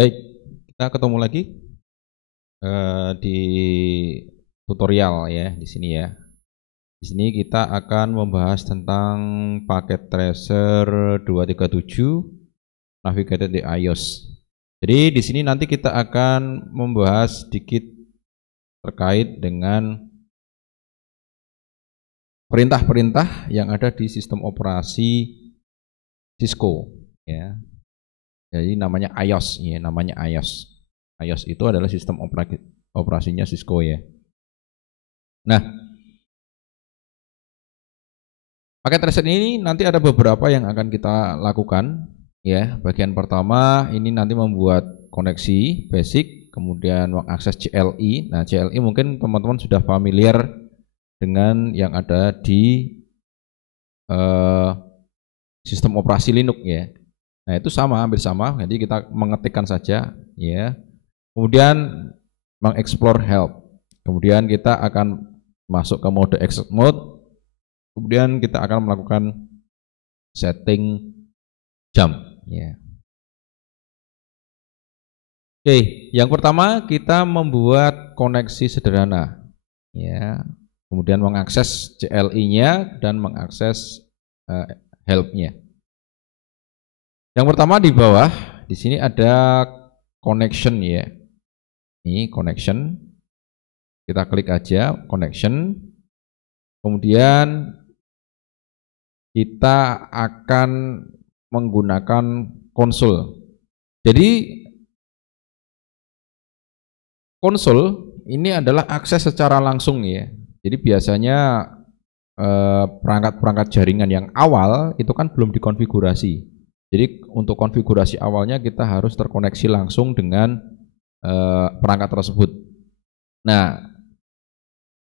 Baik, kita ketemu lagi di tutorial ya di sini ya. Di sini kita akan membahas tentang paket tracer 237 navigated di iOS. Jadi di sini nanti kita akan membahas sedikit terkait dengan perintah-perintah yang ada di sistem operasi Cisco ya. Jadi namanya iOS ya, namanya iOS. iOS itu adalah sistem operasinya Cisco ya. Nah, paket tracer ini nanti ada beberapa yang akan kita lakukan ya. Bagian pertama ini nanti membuat koneksi basic, kemudian mengakses CLI. Nah, CLI mungkin teman-teman sudah familiar dengan yang ada di sistem operasi Linux ya. Nah, itu sama, hampir sama. Jadi kita mengetikkan saja ya. Kemudian mengeksplor help. Kemudian kita akan masuk ke mode exit mode. Kemudian kita akan melakukan setting jump ya. Oke, yang pertama kita membuat koneksi sederhana ya. Kemudian mengakses CLI-nya dan mengakses help-nya. Yang pertama di bawah, di sini ada connection ya. Ini connection. Kita klik aja connection. Kemudian kita akan menggunakan konsol. Jadi konsol ini adalah akses secara langsung ya. Jadi biasanya perangkat-perangkat jaringan yang awal itu kan belum dikonfigurasi. Jadi untuk konfigurasi awalnya kita harus terkoneksi langsung dengan perangkat tersebut. Nah,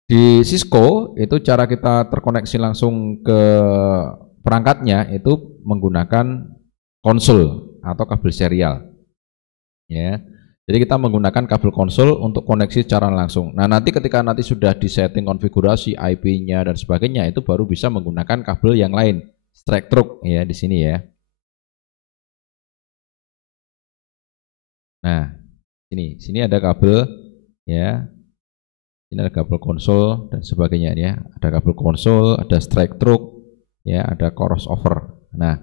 di Cisco itu cara kita terkoneksi langsung ke perangkatnya itu menggunakan konsol atau kabel serial. Ya. Jadi kita menggunakan kabel konsol untuk koneksi secara langsung. Nah, nanti ketika nanti sudah disetting konfigurasi IP-nya dan sebagainya itu baru bisa menggunakan kabel yang lain, straight through ya di sini ya. Nah, sini ada kabel ya. Ini ada kabel konsol dan sebagainya ya. Ada kabel konsol, ada straight through, ya, ada crossover. Nah,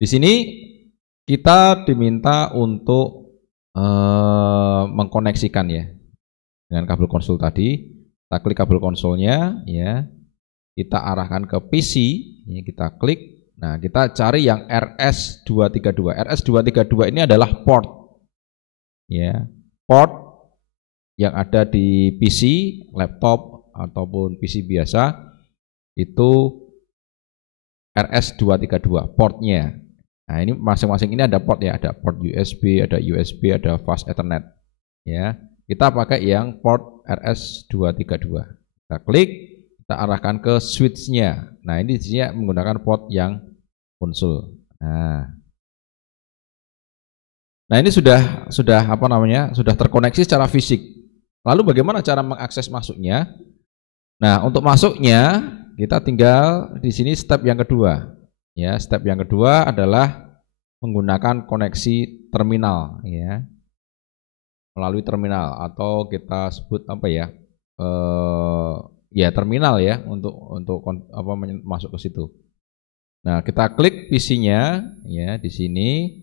di sini kita diminta untuk mengkoneksikan ya dengan kabel konsol tadi. Kita klik kabel konsolnya ya. Kita arahkan ke PC, ya, kita klik. Nah, kita cari yang RS232. RS232 ini adalah port. Ya, port yang ada di PC, laptop ataupun PC biasa itu RS232 portnya. Nah, ini masing-masing ini ada port ya, ada port USB, ada fast Ethernet. Ya, kita pakai yang port RS232. Kita klik, kita arahkan ke switch-nya. Nah, ini di sini menggunakan port yang konsol. Nah, ini sudah apa namanya? Sudah terkoneksi secara fisik. Lalu bagaimana cara mengakses masuknya? Nah, untuk masuknya kita tinggal di sini step yang kedua. Ya, step yang kedua adalah menggunakan koneksi terminal ya. Melalui terminal atau kita sebut apa ya? Ya terminal ya untuk apa masuk ke situ. Nah, kita klik PC-nya ya di sini.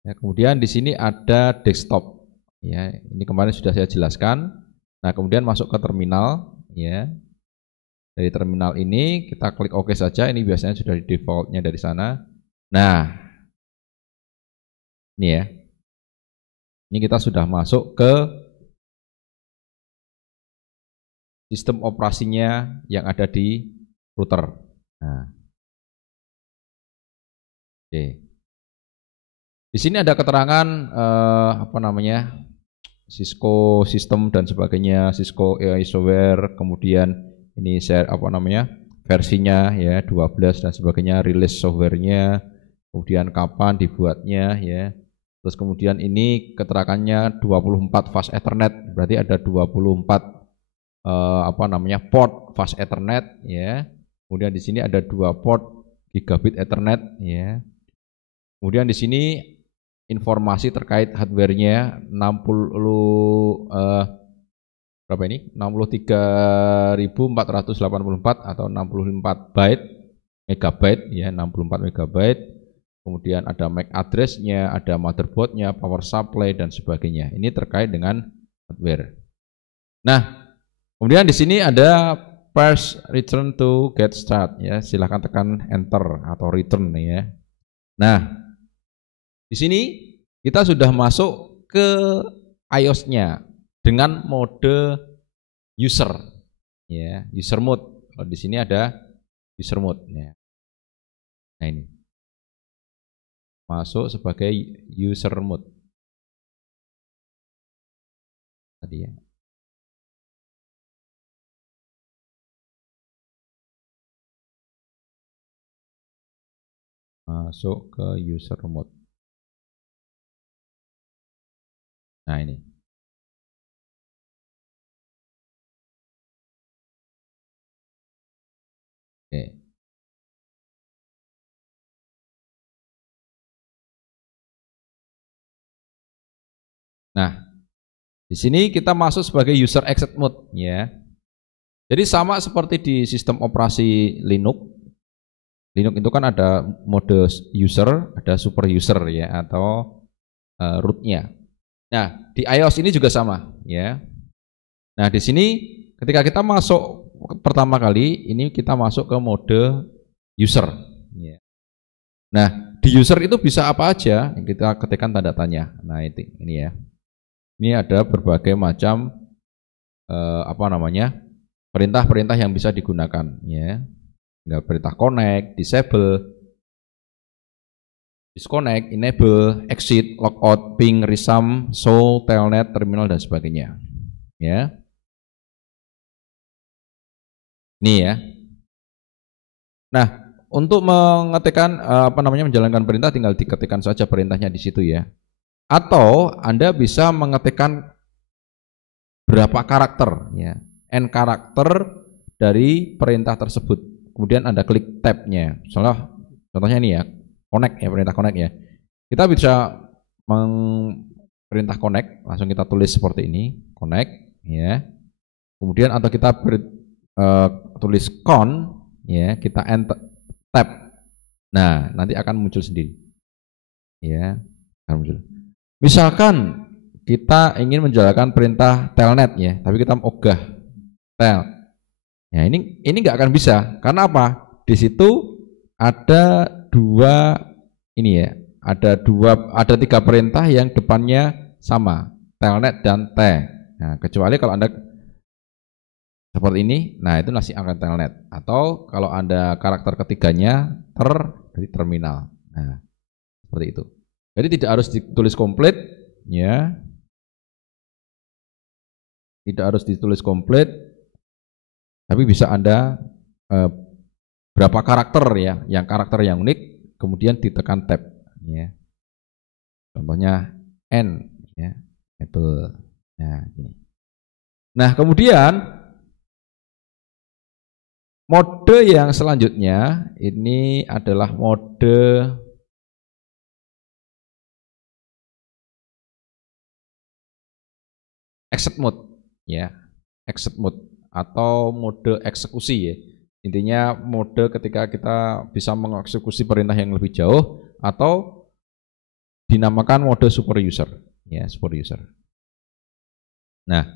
Ya, kemudian di sini ada desktop. Ya, ini kemarin sudah saya jelaskan. Nah, kemudian masuk ke terminal ya. Dari terminal ini kita klik OK saja. Ini biasanya sudah di defaultnya dari sana. Nah, ini ya. Ini kita sudah masuk ke sistem operasinya yang ada di router. Nah, oke. Di sini ada keterangan apa namanya Cisco sistem dan sebagainya, Cisco AI software, kemudian ini share apa namanya versinya ya 12 dan sebagainya, rilis softwarenya, kemudian kapan dibuatnya ya. Terus kemudian ini keterangannya 24 fast Ethernet, berarti ada 24 apa namanya port fast Ethernet ya. Kemudian di sini ada 2 port gigabit Ethernet ya. Kemudian di sini informasi terkait hardware-nya 63.484 atau 64 byte megabyte ya, 64 megabyte. Kemudian ada MAC address-nya, ada motherboard-nya, power supply dan sebagainya. Ini terkait dengan hardware. Nah, kemudian di sini ada press return to get start ya. Silahkan tekan enter atau return ya. Nah, di sini kita sudah masuk ke iOS-nya dengan mode user ya, user mode. Kalau di sini ada user mode ya. Nah, ini masuk sebagai user mode tadi ya. Masuk ke user mode. Nah, ini. Oke. Nah, di sini kita masuk sebagai user exit mode ya. Jadi sama seperti di sistem operasi Linux. Linux itu kan ada mode user, ada super user ya atau root-nya. Nah, di iOS ini juga sama ya. Nah, di sini ketika kita masuk pertama kali ini kita masuk ke mode user ya. Nah, di user itu bisa apa aja? Kita ketikkan tanda tanya. Nah, ini ya. Ini ada berbagai macam perintah-perintah yang bisa digunakan ya. Ada perintah connect, disable, disconnect, enable, exit, logout, ping, resum, show, telnet, terminal dan sebagainya. Ya. Ini ya. Nah, untuk mengetikkan menjalankan perintah tinggal diketikkan saja perintahnya di situ ya. Atau Anda bisa mengetikkan berapa karakter ya, n karakter dari perintah tersebut. Kemudian Anda klik tab-nya. Contohnya ini ya, connect ya, perintah connect ya. Kita bisa perintah connect, langsung kita tulis seperti ini, connect ya. Kemudian atau kita tulis con ya, kita enter tab. Nah, nanti akan muncul sendiri. Ya, akan muncul. Misalkan kita ingin menjalankan perintah telnet ya, tapi kita ogah tel. Ya, ini nggak akan bisa. Karena apa? Di situ ada ada tiga perintah yang depannya sama, telnet dan t. Nah, kecuali kalau Anda seperti ini, nah itu masih akan telnet. Atau kalau Anda karakter ketiganya dari terminal. Nah, seperti itu. Jadi tidak harus ditulis komplit, ya. Tidak harus ditulis komplit, tapi bisa Anda berapa karakter ya, yang karakter yang unik, kemudian ditekan tab, ya. Contohnya n, ya, apple. Nah, ini. Nah, kemudian mode yang selanjutnya ini adalah mode exit mode ya, exit mode atau mode eksekusi ya. Intinya mode ketika kita bisa mengeksekusi perintah yang lebih jauh atau dinamakan mode super user ya, super user. Nah,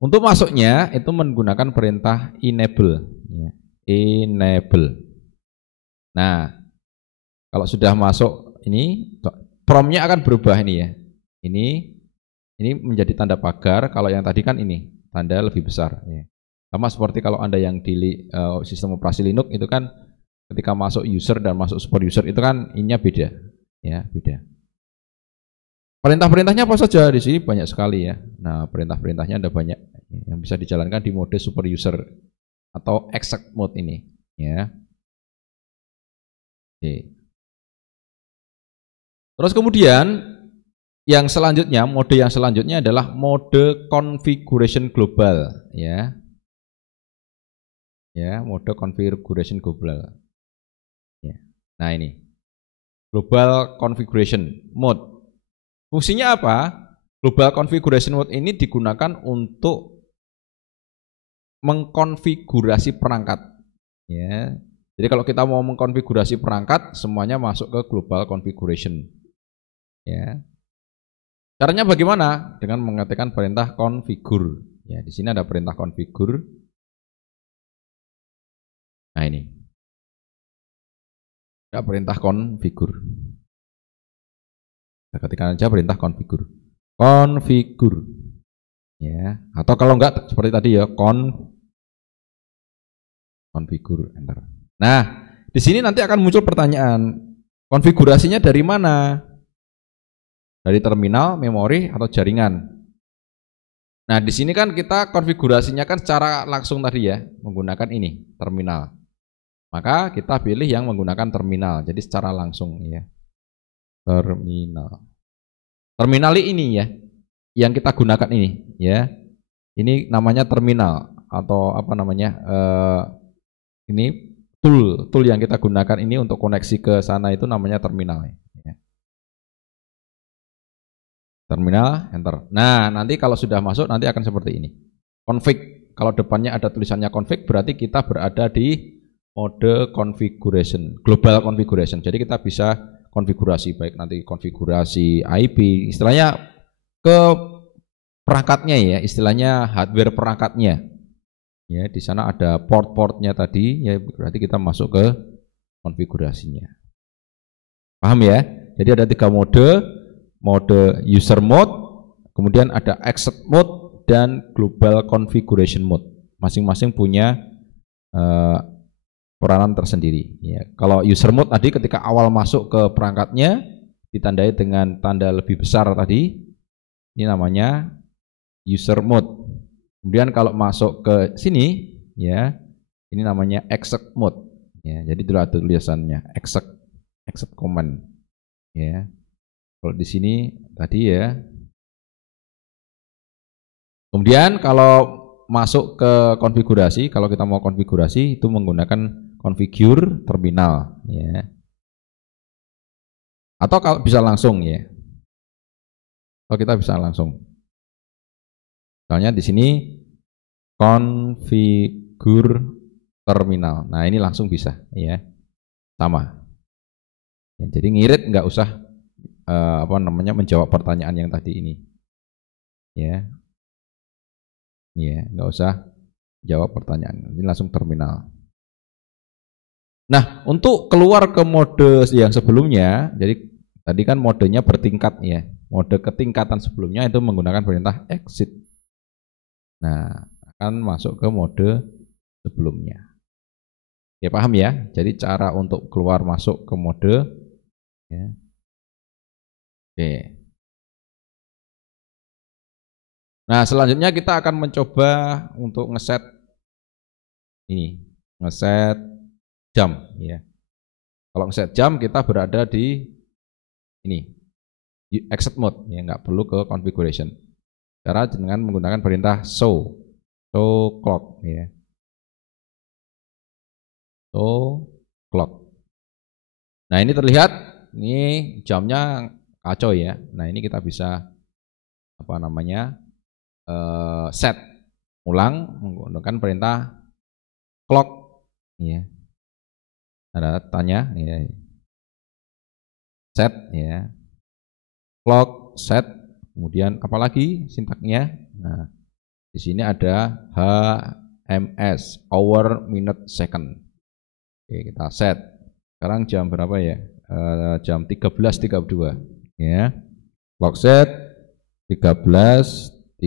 untuk masuknya itu menggunakan perintah enable ya, enable. Nah, kalau sudah masuk ini prompt-nya akan berubah ini ya. Ini menjadi tanda pagar, kalau yang tadi kan ini tanda lebih besar ya. Sama seperti kalau Anda yang di sistem operasi Linux itu kan ketika masuk user dan masuk super user itu kan ininya beda ya, beda. Perintah-perintahnya apa saja? Di sini banyak sekali ya. Nah, perintah-perintahnya ada banyak yang bisa dijalankan di mode super user atau exec mode ini ya. Oke. Terus kemudian mode yang selanjutnya adalah mode configuration global ya. Ya, mode configuration global. Ya. Nah, ini global configuration mode. Fungsinya apa? Global configuration mode ini digunakan untuk mengkonfigurasi perangkat. Ya. Jadi kalau kita mau mengkonfigurasi perangkat, semuanya masuk ke global configuration. Ya. Caranya bagaimana? Dengan mengetikkan perintah configure. Ya, di sini ada perintah configure. Nah ini. Ya, perintah configure. Kita ketikkan aja perintah configure. Configure. Ya, atau kalau enggak seperti tadi ya, configure, enter. Nah, di sini nanti akan muncul pertanyaan, konfigurasinya dari mana? Dari terminal, memori, atau jaringan? Nah, di sini kan kita konfigurasinya kan secara langsung tadi ya, menggunakan ini, terminal. Maka kita pilih yang menggunakan terminal, jadi secara langsung ya. Terminal. Terminal ini ya, yang kita gunakan ini ya. Ini namanya terminal atau apa namanya? Ini tool yang kita gunakan ini untuk koneksi ke sana itu namanya terminal. Ya. Terminal, enter. Nah, nanti kalau sudah masuk nanti akan seperti ini. Config, kalau depannya ada tulisannya config berarti kita berada di mode configuration, global configuration. Jadi kita bisa konfigurasi, baik nanti konfigurasi IP, istilahnya ke perangkatnya ya, istilahnya hardware perangkatnya. Ya, di sana ada port-portnya tadi, ya berarti kita masuk ke konfigurasinya. Paham ya? Jadi ada 3 mode, mode user mode, kemudian ada exit mode dan global configuration mode. Masing-masing punya peranan tersendiri. Ya, kalau user mode tadi ketika awal masuk ke perangkatnya ditandai dengan tanda lebih besar tadi, ini namanya user mode. Kemudian kalau masuk ke sini, ya, ini namanya exec mode. Ya, jadi itu ada tulisannya exec command. Ya, kalau di sini tadi ya. Kemudian kalau masuk ke konfigurasi, kalau kita mau konfigurasi itu menggunakan configure terminal. Ya. Atau kalau bisa langsung ya. Atau kita bisa langsung. Misalnya di sini configure terminal. Nah, ini langsung bisa ya. Sama. Ya, jadi ngirit nggak usah menjawab pertanyaan yang tadi ini. Ya. Ya, nggak usah jawab pertanyaan. Ini langsung terminal. Nah, untuk keluar ke mode yang sebelumnya, jadi tadi kan modenya bertingkat ya. Mode ketingkatan sebelumnya itu menggunakan perintah exit. Nah, akan masuk ke mode sebelumnya. Ya paham ya? Jadi cara untuk keluar masuk ke mode ya. Oke. Nah, selanjutnya kita akan mencoba untuk ngeset ini, ngeset jam ya. Kalau ngeset jam kita berada di ini, exit mode ya, nggak perlu ke configuration. Cara dengan menggunakan perintah show clock ya. Show clock. Nah, ini terlihat ini jamnya kacau ya. Nah, ini kita bisa set ulang menggunakan perintah clock ya. Ada tanya ya. Set ya. Clock set. Kemudian apalagi sintaknya? Nah, di sini ada HMS, hour, minute, second. Oke, kita set. Sekarang jam berapa ya? Jam 13.32 ya. Clock set 13.32.00.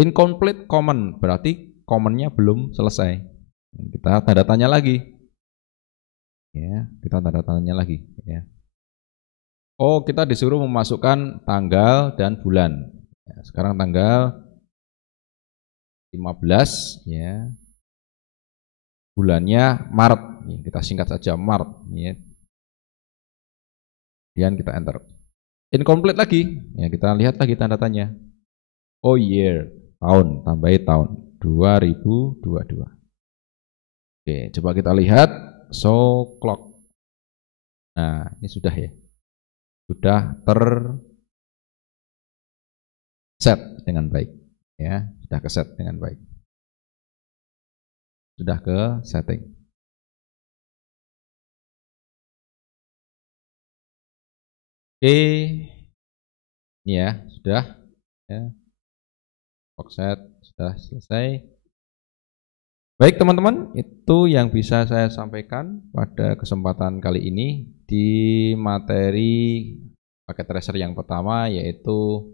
Incomplete comment, berarti commentnya belum selesai. Kita tanda tanya lagi. Ya, kita tanda tanya lagi ya. Oh, kita disuruh memasukkan tanggal dan bulan. Ya, sekarang tanggal 15 ya. Bulannya Maret. Ya, kita singkat saja Maret ya. Kemudian kita enter. Incomplete lagi. Ya, kita lihat lagi tanda tanya. Oh, year, tahun, tambahi tahun 2022. Oke, coba kita lihat show clock. Nah, ini sudah ya. Sudah terset dengan baik. Ya, sudah keset dengan baik. Sudah ke setting. Oke. Ini ya, sudah ya. Offset sudah selesai. Baik teman-teman, itu yang bisa saya sampaikan pada kesempatan kali ini di materi paket tracer yang pertama, yaitu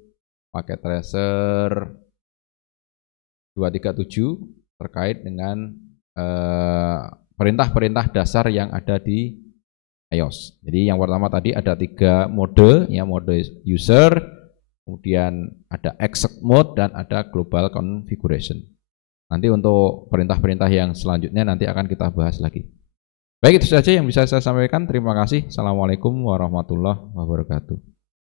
paket tracer 237 terkait dengan perintah-perintah dasar yang ada di iOS. Jadi yang pertama tadi ada 3 mode, ya, mode user, kemudian ada exec mode, dan ada global configuration. Nanti untuk perintah-perintah yang selanjutnya nanti akan kita bahas lagi. Baik, itu saja yang bisa saya sampaikan. Terima kasih. Assalamualaikum warahmatullahi wabarakatuh.